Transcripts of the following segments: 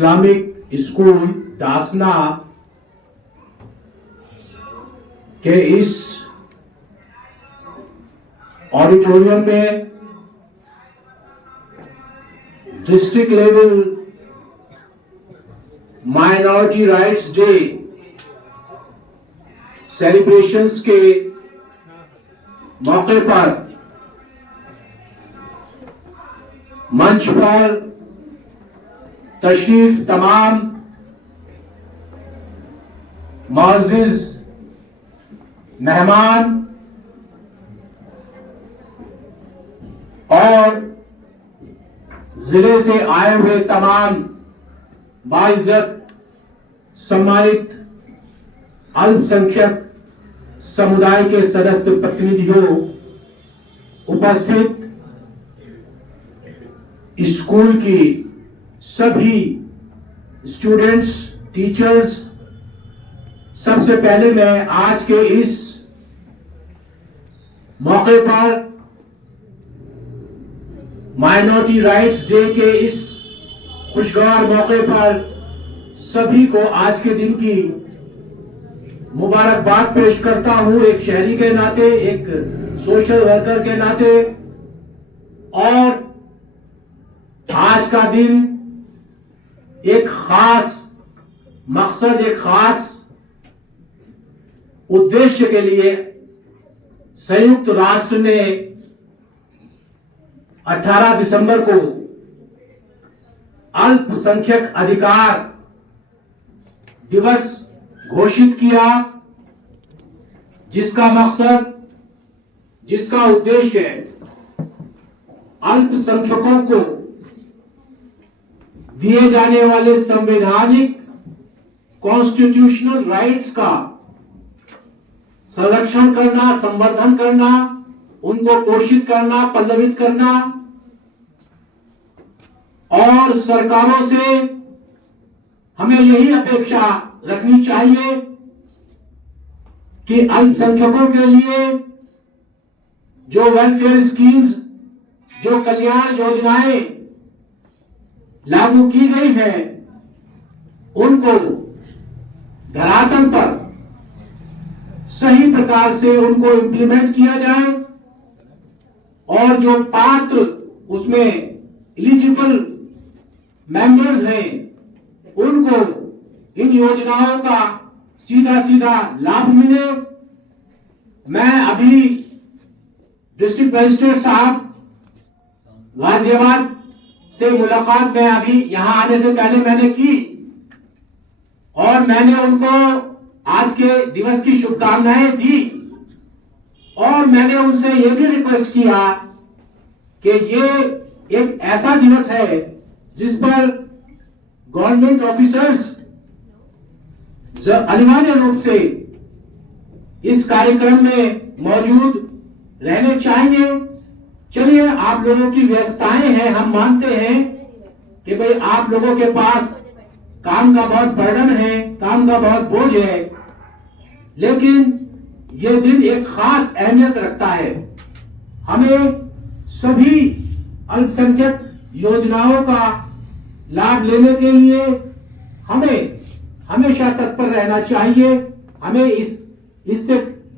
Islamic school Dasna के इस auditorium में district level minority rights day celebrations के मौके पर मंच पर तशरीफ तमाम मुअज़्ज़िज़ मेहमान और जिले से आए हुए तमाम बाइज्जत सम्मानित अल्पसंख्यक समुदाय के सदस्य प्रतिनिधियों, उपस्थित स्कूल की सभी स्टूडेंट्स, टीचर्स, सबसे पहले मैं आज के इस मौके पर माइनॉरिटी राइट्स डे के इस खुशगवार मौके पर सभी को आज के दिन की मुबारकबाद पेश करता हूं, एक शहरी के नाते, एक सोशल वर्कर के नाते। और आज का दिन एक खास मकसद, एक खास उद्देश्य के लिए संयुक्त राष्ट्र ने 18 दिसंबर को अल्पसंख्यक अधिकार दिवस घोषित किया, जिसका मकसद, जिसका उद्देश्य अल्पसंख्यकों को दिए जाने वाले संवैधानिक कॉन्स्टिट्यूशनल राइट्स का संरक्षण करना, संवर्धन करना, उनको पोषित करना, पल्लवित करना और सरकारों से हमें यही अपेक्षा रखनी चाहिए कि अल्पसंख्यकों के लिए जो वेलफेयर स्कीम्स, जो कल्याण योजनाएं लागू की गई हैं, उनको धरातल पर सही प्रकार से उनको इंप्लीमेंट किया जाए और जो पात्र उसमें एलिजिबल मेंबर्स हैं, उनको इन योजनाओं का सीधा सीधा लाभ मिले। मैं अभी डिस्ट्रिक्ट मजिस्ट्रेट साहब गाजियाबाद से मुलाकात में अभी यहां आने से पहले मैंने की और मैंने उनको आज के दिवस की शुभकामनाएं दी और मैंने उनसे यह भी रिक्वेस्ट किया कि ये एक ऐसा दिवस है जिस पर गवर्नमेंट ऑफिसर्स अनिवार्य रूप से इस कार्यक्रम में मौजूद रहने चाहिए। चलिए, आप लोगों की व्यस्तताएं हैं, हम मानते हैं कि भाई आप लोगों के पास काम का बहुत बर्डन है, काम का बहुत बोझ है, लेकिन यह दिन एक खास अहमियत रखता है। हमें सभी अल्पसंख्यक योजनाओं का लाभ लेने के लिए हमें हमेशा तत्पर रहना चाहिए। हमें इससे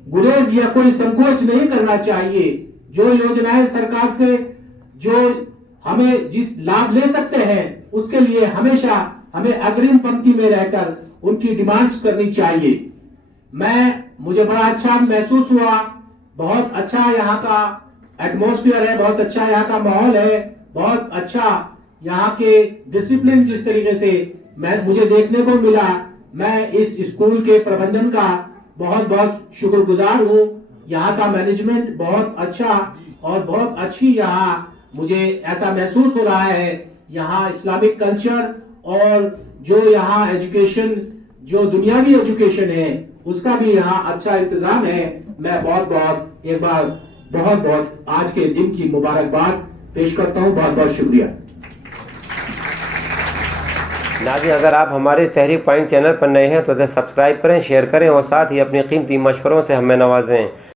गुरेज या कोई संकोच नहीं करना चाहिए। जो योजनाएं सरकार से जो हमें जिस लाभ ले सकते हैं, उसके लिए हमेशा हमें अग्रिम पंक्ति में रहकर उनकी डिमांड्स करनी चाहिए। मुझे बड़ा अच्छा महसूस हुआ, बहुत अच्छा यहाँ का एटमॉस्फेयर है, बहुत अच्छा यहाँ का माहौल है, बहुत अच्छा यहाँ के डिसिप्लिन जिस तरीके से मुझे देखने को मिला, मैं इस स्कूल के प्रबंधन का बहुत बहुत शुक्रगुजार हूँ। यहाँ का मैनेजमेंट बहुत अच्छा और बहुत अच्छी, यहाँ मुझे ऐसा महसूस हो रहा है। यहाँ इस्लामिक कल्चर और जो यहाँ एजुकेशन, जो दुनियावी एजुकेशन है, उसका भी यहाँ अच्छा इंतजाम है। मैं एक बार बहुत आज के दिन की मुबारकबाद पेश करता हूँ। बहुत बहुत शुक्रिया। नाज़रीन, अगर आप हमारे तहरीक पॉइंट चैनल पर नए हैं तो सब्सक्राइब करें, शेयर करें और साथ ही अपने कीमती मशवरों से हमें नवाजें।